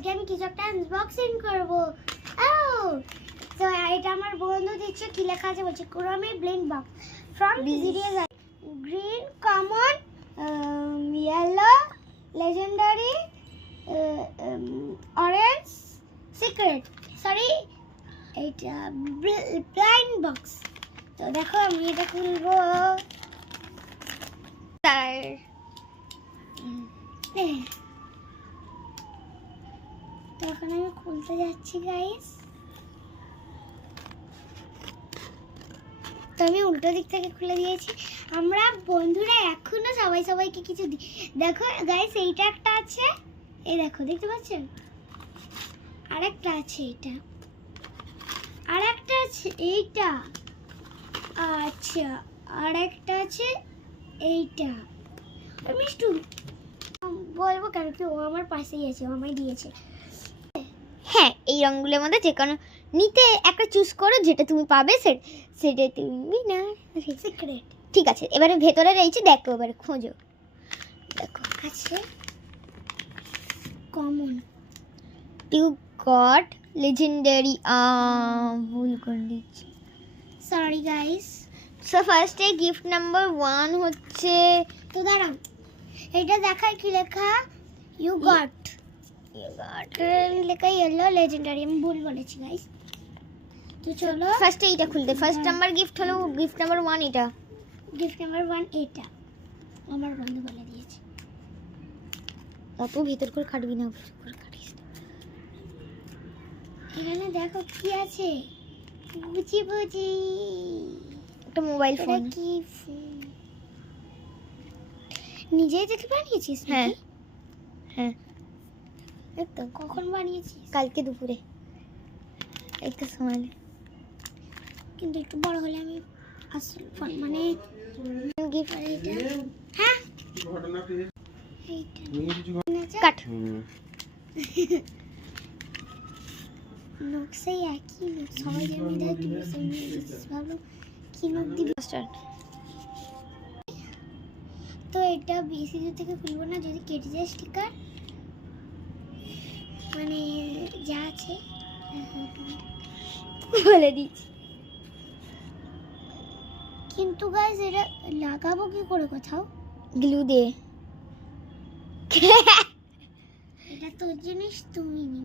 আজকে আমি কিছু একটা আনবক্সিং করব। ও তো এটা আমার বন্ধু দিচ্ছে, কি লেখা আছে বলছে, Kuromi blind box from GDS. Green, common, yellow, legendary, orange, secret, sorry এটা ব্লাইন্ড বক্স। তো দেখো আমি এটা খুলবো। তো এখন আমি খুলতে যাচ্ছি গাইস। তো আমি উল্টো দিক থেকে খুলে দিয়েছি। আমরা বন্ধুরা এখনো সবাই সবাইকে কিছু দিই। দেখো গাইস, এইটা একটা আছে, এই দেখো দেখতে পাচ্ছেন, আরেকটা আছে এইটা, আরেকটা আছে এইটা, আচ্ছা আরেকটা আছে এইটা। মিষ্টু বলবো কেন কি, ও আমার পাশেই আছে, ও আমায় দিয়েছে। হ্যাঁ, এই রঙগুলোর মধ্যে যে কোনো নিতে একটা চুজ করো, যেটা তুমি পাবে সেটা তুমি না। সিক্রেট। ঠিক আছে, এবারে ভেতরে রয়েছে, দেখো এবারে খোঁজো। দেখো আছে কমন, ইউ গট লেজেন্ডারি, ভুল করে দিচ্ছি। Sorry guys. সো ফার্স্টে গিফট নাম্বার 1 হচ্ছে, তো দাঁড়াও, এটা দেখায় কি লেখা, ইউ গট লেখা ইয়েলো লেজেন্ডারি। আমি ভুল বলেছি গাইস। তো চলো ফার্স্টে এইটা খুলতে। ফার্স্ট নাম্বার গিফট হলো গিফট নাম্বার 1 এটা। গিফট নাম্বার 1 এটা আমার বন্ধু বলে দিয়েছে। অত ভেতর করে কাটবি না, ভেতর করে কাটিস না। এখানে দেখো কি আছে, বুঝি বুঝি একটা মোবাইল এটা ফোন। কি ফোন? নিজেই দেখে বানিয়েছিস? হ্যাঁ নাকি? হ্যাঁ, তো কখন বানিয়েছিস? কালকে দুপুরে একটা সময়। কিন্তু একটু বড় হলে আমি আসল ফোন মানে গিফট আর এইটা, হ্যাঁ এইটা কাট। নকশাই একই লোক, সবাই যেমন দেয় তুমি সেই নিয়ে এসেছিস, ভাবলাম কি নোক দিবি। তো এটা বেশি দূর থেকে খুলবো না, যদি কেটে যায় স্টিকার, মানে যা আছে বলে দিচ্ছি। কিন্তু গাইস এটা লাগাবো কি করে কোথাও? গ্লু দিয়ে। এটা তোর জিনিস, তুমি নি।